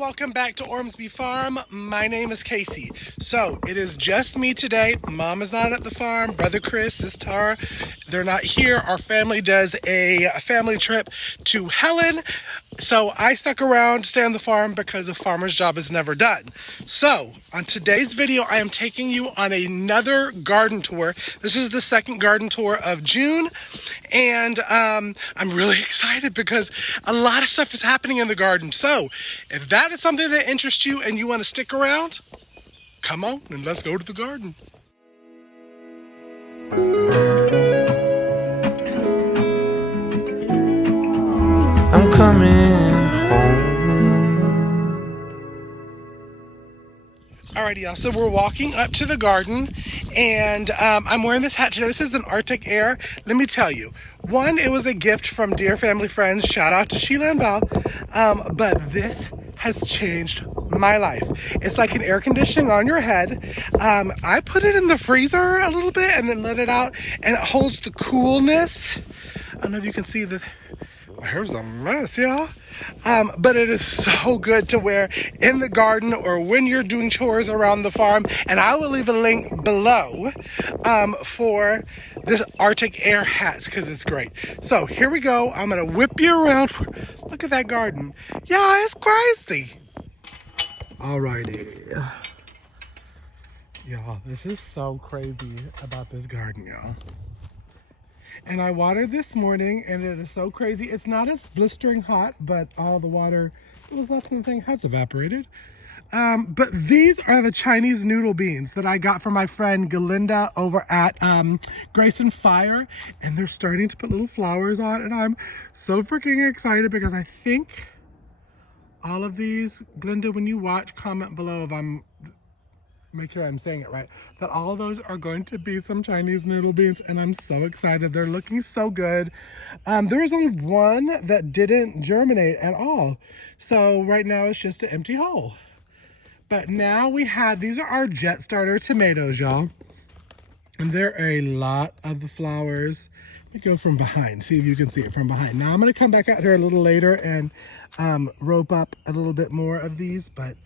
welcome back to Ormsby Farm. My name is Casey. So it is just me today. Mom is not at the farm. Brother Chris, Sis Tara, they're not here. Our family does a family trip to Helen. So I stuck around to stay on the farm because a farmer's job is never done. So on today's video, I am taking you on another garden tour. This is the second garden tour of June. And I'm really excited because a lot of stuff is happening in the garden. So if that is something that interests you and you want to stick around, come on and let's go to the garden. I'm coming home. Alrighty, y'all. So we're walking up to the garden, and I'm wearing this hat today. This is an Arctic Air. Let me tell you, one, it was a gift from dear family friends. Shout out to Sheila and Val. But this has changed my life. It's like an air conditioning on your head. I put it in the freezer a little bit and then let it out, and it holds the coolness. I don't know if you can see the... My hair's a mess, y'all. But it is so good to wear in the garden or when you're doing chores around the farm. And I will leave a link below for this Arctic Air hats because it's great. So here we go. I'm going to whip you around. Look at that garden. Yeah, it's crazy. Alrighty. Y'all, this is so crazy about this garden, y'all. And I watered this morning, and it is so crazy. It's not as blistering hot, but all the water that was left in the thing has evaporated. But these are the Chinese noodle beans that I got from my friend Galinda over at Grace and Fire. And they're starting to put little flowers on, and I'm so freaking excited because I think all of these, Glinda, when you watch, comment below if make sure I'm saying it right, that all of those are going to be some Chinese noodle beans, and I'm so excited. They're looking so good. There was only one that didn't germinate at all, so right now it's just an empty hole. But now we have, these are our jet starter tomatoes, y'all, and there are a lot of the flowers. Let me go from behind, see if you can see it from behind. Now I'm going to come back out here a little later and rope up a little bit more of these, but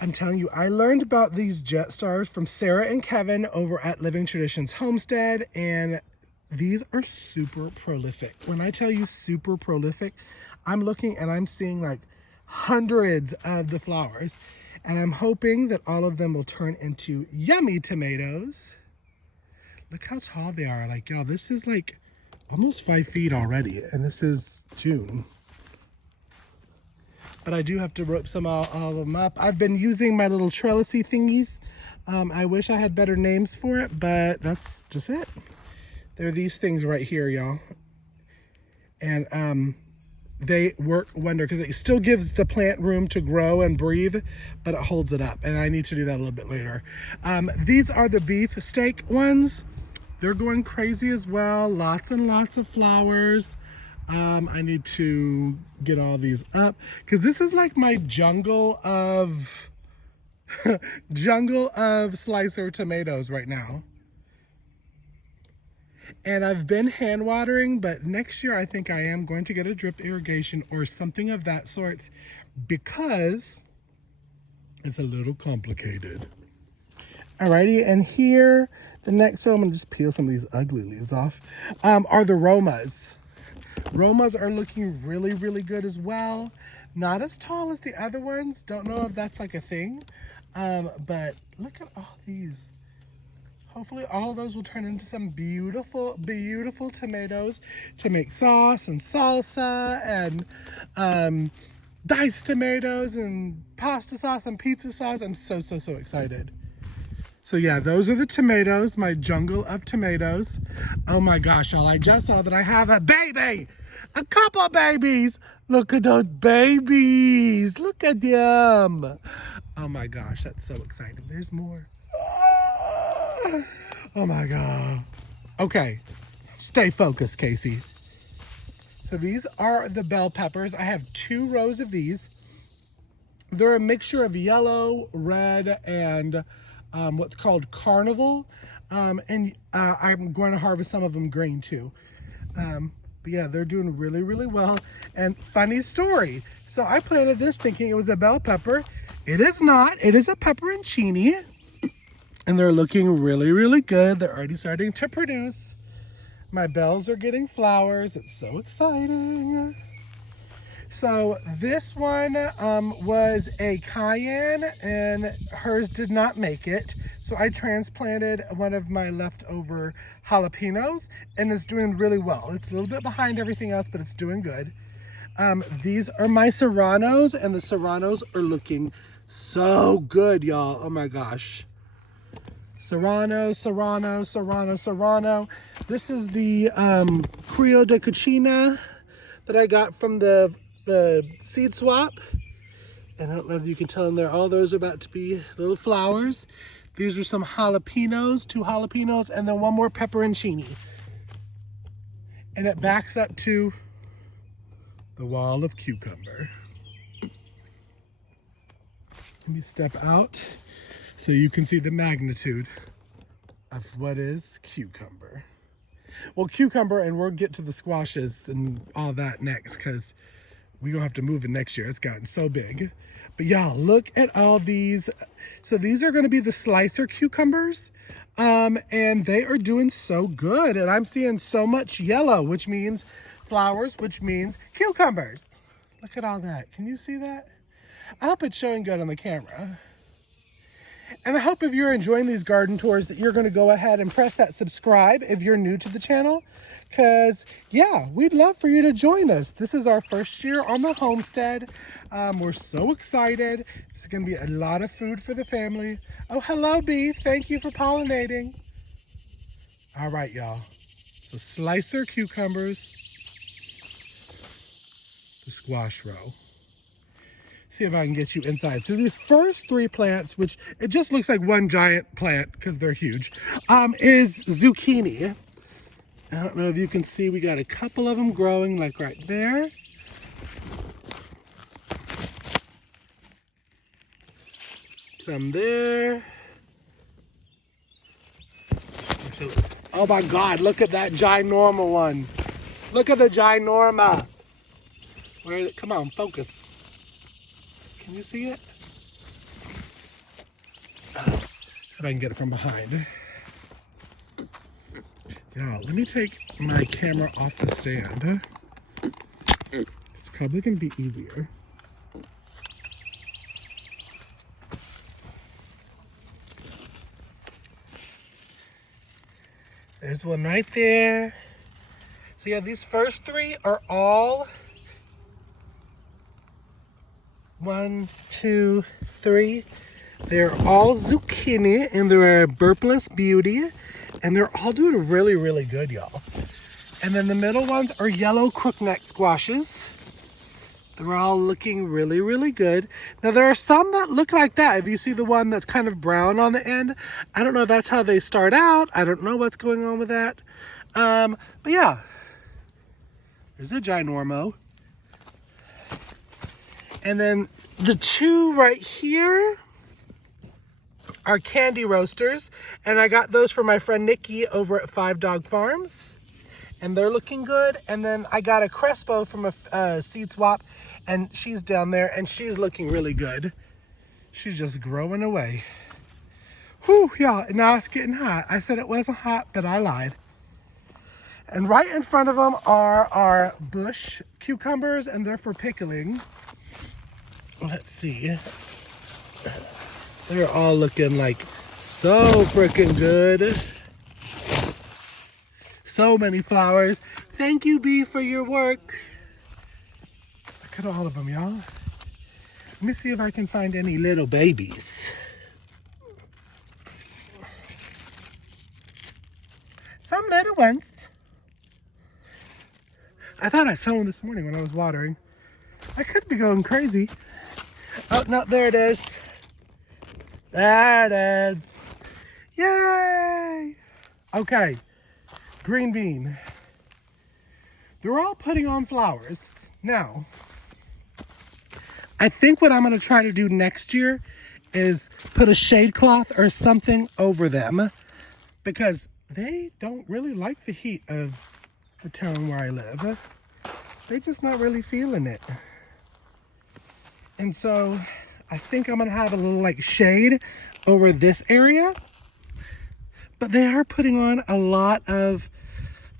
I'm telling you, I learned about these jet stars from Sarah and Kevin over at Living Traditions Homestead, and these are super prolific. When I tell you super prolific, I'm looking and I'm seeing like hundreds of the flowers, and I'm hoping that all of them will turn into yummy tomatoes. Look how tall they are. Like, y'all, this is like almost 5 feet already, and this is June. But I do have to rope all of them up. I've been using my little trellisy thingies. I wish I had better names for it, but that's just it. They're these things right here, y'all. And they work wonder because it still gives the plant room to grow and breathe, but it holds it up. And I need to do that a little bit later. These are the beef steak ones. They're going crazy as well. Lots and lots of flowers. I need to get all these up because this is like my jungle of slicer tomatoes right now. And I've been hand watering, but next year I think I am going to get a drip irrigation or something of that sort because it's a little complicated. Alrighty, and here the next one, I'm gonna just peel some of these ugly leaves off, are the Romas. Romas are looking really, really good as well. Not as tall as the other ones. Don't know if that's like a thing. But look at all these. Hopefully all of those will turn into some beautiful, beautiful tomatoes to make sauce and salsa and diced tomatoes and pasta sauce and pizza sauce. I'm so, so, so excited. So yeah, those are the tomatoes, my jungle of tomatoes. Oh my gosh, y'all, I just saw that I have a baby! A couple babies! Look at those babies! Look at them! Oh my gosh, that's so exciting. There's more. Oh my God. Okay, stay focused, Casey. So these are the bell peppers. I have 2 rows of these. They're a mixture of yellow, red, and what's called carnival. I'm going to harvest some of them green too. But yeah, they're doing really, really well. And funny story. So I planted this thinking it was a bell pepper. It is not. It is a pepperoncini. And they're looking really, really good. They're already starting to produce. My bells are getting flowers. It's so exciting. So this one was a cayenne and hers did not make it. So I transplanted one of my leftover jalapenos and it's doing really well. It's a little bit behind everything else, but it's doing good. These are my serranos and the serranos are looking so good, y'all. Oh my gosh. Serrano, serrano, serrano, serrano. This is the Criollo de Cucina that I got from the seed swap. And I don't know if you can tell in there, all those are about to be little flowers. These are some jalapenos, 2 jalapenos, and then 1 more pepperoncini. And it backs up to the wall of cucumber. Let me step out so you can see the magnitude of what is cucumber. Well, cucumber, and we'll get to the squashes and all that next because we're gonna have to move it next year. It's gotten so big. But y'all, look at all these. So these are gonna be the slicer cucumbers. And they are doing so good. And I'm seeing so much yellow, which means flowers, which means cucumbers. Look at all that. Can you see that? I hope it's showing good on the camera. And I hope if you're enjoying these garden tours that you're going to go ahead and press that subscribe if you're new to the channel. Because, yeah, we'd love for you to join us. This is our first year on the homestead. We're so excited. It's going to be a lot of food for the family. Oh, hello, bee. Thank you for pollinating. All right, y'all. So slicer cucumbers, the squash row. See if I can get you inside. So the first 3 plants, which it just looks like one giant plant because they're huge, is zucchini. I don't know if you can see, we got a couple of them growing like right there. Some there. So, oh my God, look at that ginorma one. Look at the ginorma. Where is it? Come on, focus. Can you see it? See if I can get it from behind. Yeah, let me take my camera off the stand. It's probably going to be easier. There's one right there. So yeah, these first 3 are all 1, 2, 3. They're all zucchini and they're a burpless beauty. And they're all doing really, really good, y'all. And then the middle ones are yellow crookneck squashes. They're all looking really, really good. Now there are some that look like that. If you see the one that's kind of brown on the end, I don't know if that's how they start out. I don't know what's going on with that. But yeah, there's a ginormo. And then the 2 right here are candy roasters, and I got those for my friend Nikki over at 5 Dog Farms, and they're looking good. And then I got a Crespo from a seed swap, and she's down there, and she's looking really good. She's just growing away. Whew, y'all, now it's getting hot. I said it wasn't hot, but I lied. And right in front of them are our bush cucumbers, and they're for pickling. Let's see. They're all looking like so freaking good. So many flowers. Thank you, bee, for your work. Look at all of them, y'all. Let me see if I can find any little babies. Some little ones. I thought I saw one this morning when I was watering. I could be going crazy. Oh, no, there it is. There it is. Yay! Okay, green bean. They're all putting on flowers. Now, I think what I'm going to try to do next year is put a shade cloth or something over them because they don't really like the heat of the town where I live. They're just not really feeling it. And so I think I'm gonna have a little like shade over this area. But they are putting on a lot of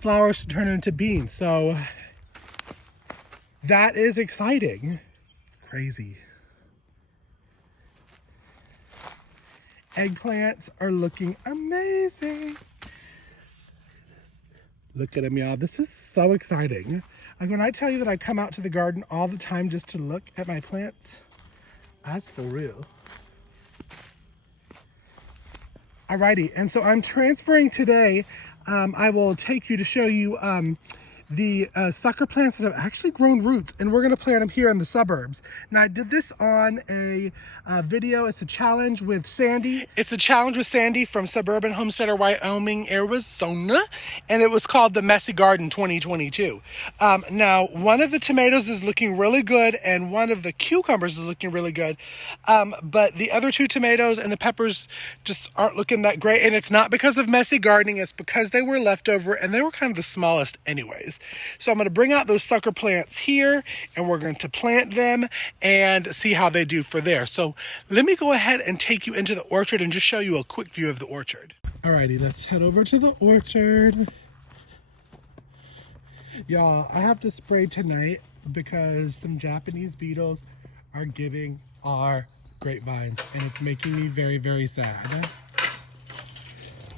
flowers to turn into beans. So that is exciting. It's crazy. Eggplants are looking amazing. Look at them, y'all. This is so exciting. Like when I tell you that I come out to the garden all the time just to look at my plants, that's for real. Alrighty, and so I'm transferring today. I will take you to show you the sucker plants that have actually grown roots, and we're gonna plant them here in the suburbs. Now I did this on a video. It's a challenge with Sandy. It's a challenge with Sandy from Suburban Homesteader, Wyoming, Arizona, and it was called the Messy Garden 2022. Now one of the tomatoes is looking really good, and one of the cucumbers is looking really good, but the other two tomatoes and the peppers just aren't looking that great, and it's not because of messy gardening. It's because they were leftover, and they were kind of the smallest anyways. So I'm going to bring out those sucker plants here, and we're going to plant them and see how they do for there. So let me go ahead and take you into the orchard and just show you a quick view of the orchard. Alrighty, let's head over to the orchard. Y'all, I have to spray tonight because some Japanese beetles are getting our grapevines, and it's making me very, very sad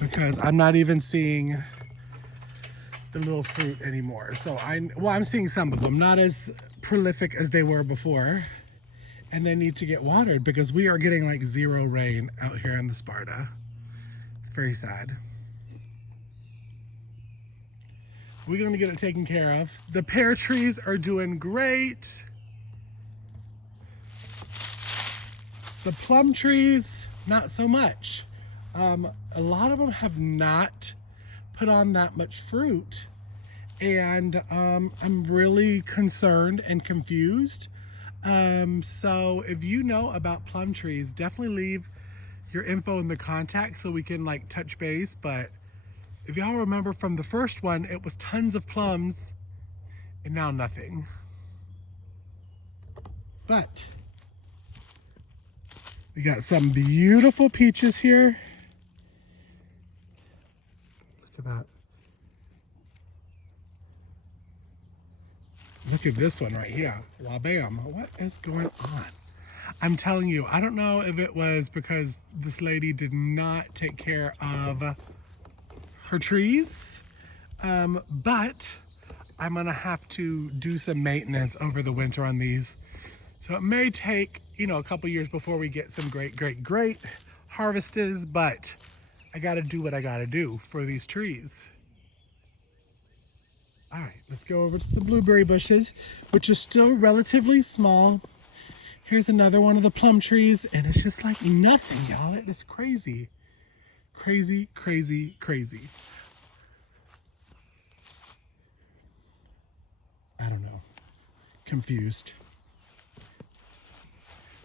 because I'm not even seeing the little fruit anymore. So I'm seeing some of them, not as prolific as they were before, and they need to get watered because we are getting like zero rain out here in the Sparta. It's very sad. We're going to get it taken care of. The pear trees are doing great. The plum trees, not so much. A lot of them have not put on that much fruit, and I'm really concerned and confused. So if you know about plum trees, definitely leave your info in the contact so we can like touch base. But if y'all remember from the first one, it was tons of plums and now nothing. But we got some beautiful peaches here. Look at that. Look at this one right here. Wow, bam. What is going on? I'm telling you, I don't know if it was because this lady did not take care of her trees, but I'm gonna have to do some maintenance over the winter on these. So it may take, you know, a couple years before we get some great harvests, but I gotta do what I gotta do for these trees. All right, let's go over to the blueberry bushes, which are still relatively small. Here's another one of the plum trees, and it's just like nothing, y'all. It is crazy. Crazy, crazy, crazy. I don't know. Confused.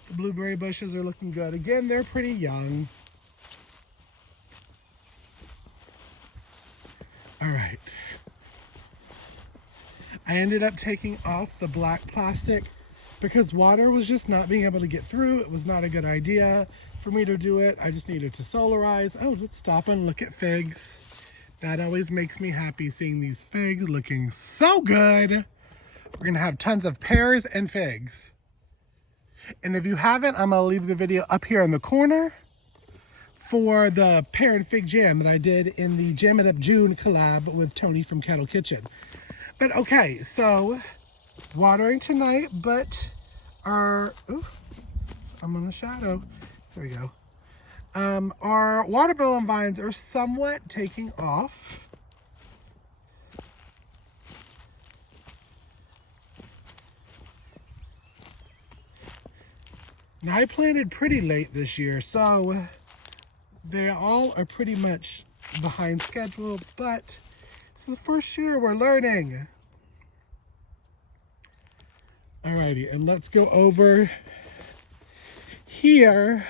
The blueberry bushes are looking good. Again, they're pretty young. All right. I ended up taking off the black plastic because water was just not being able to get through. It was not a good idea for me to do it. I just needed to solarize. Oh, let's stop and look at figs. That always makes me happy, seeing these figs looking so good. We're gonna have tons of pears and figs. And if you haven't, I'm gonna leave the video up here in the corner for the pear and fig jam that I did in the Jam It Up June collab with Tony from Kettle Kitchen. But okay, so watering tonight, but I'm on the shadow. There we go. Our watermelon vines are somewhat taking off. Now I planted pretty late this year, so they all are pretty much behind schedule, but this is the first year we're learning. Alrighty, and let's go over here.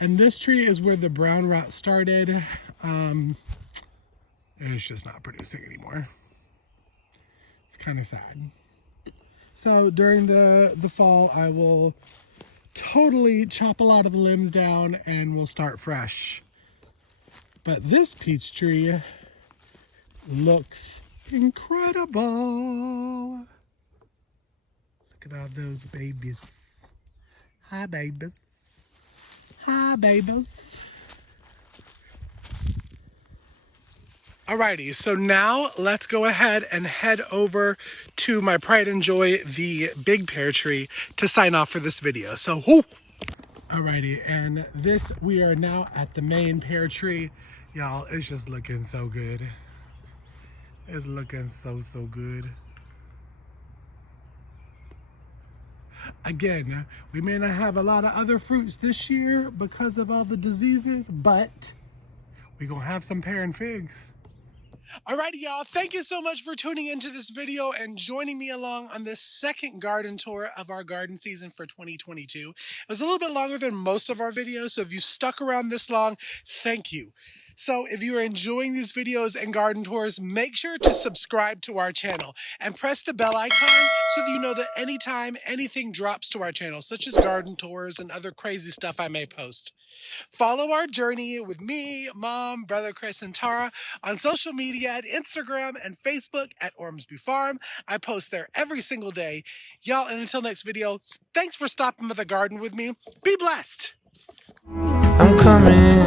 And this tree is where the brown rot started. and it's just not producing anymore. It's kind of sad. So during the fall, I will totally chop a lot of the limbs down and we'll start fresh. But this peach tree looks incredible. Look at all those babies. Hi, babies. Hi, babies. Alrighty, so now let's go ahead and head over to my pride and joy, the big pear tree, to sign off for this video. So, whoo! Alrighty, and we are now at the main pear tree. Y'all, it's just looking so good. It's looking so good. Again, we may not have a lot of other fruits this year because of all the diseases, but we're gonna have some pear and figs. Alrighty, y'all, thank you so much for tuning into this video and joining me along on this second garden tour of our garden season for 2022. It was a little bit longer than most of our videos, so if you stuck around this long, thank you. So if you are enjoying these videos and garden tours, make sure to subscribe to our channel and press the bell icon so that you know that anytime anything drops to our channel, such as garden tours and other crazy stuff I may post. Follow our journey with me, Mom, Brother Chris, and Tara on social media at Instagram and Facebook at Ormsby Farm. I post there every single day. Y'all, and until next video, thanks for stopping by the garden with me. Be blessed. I'm coming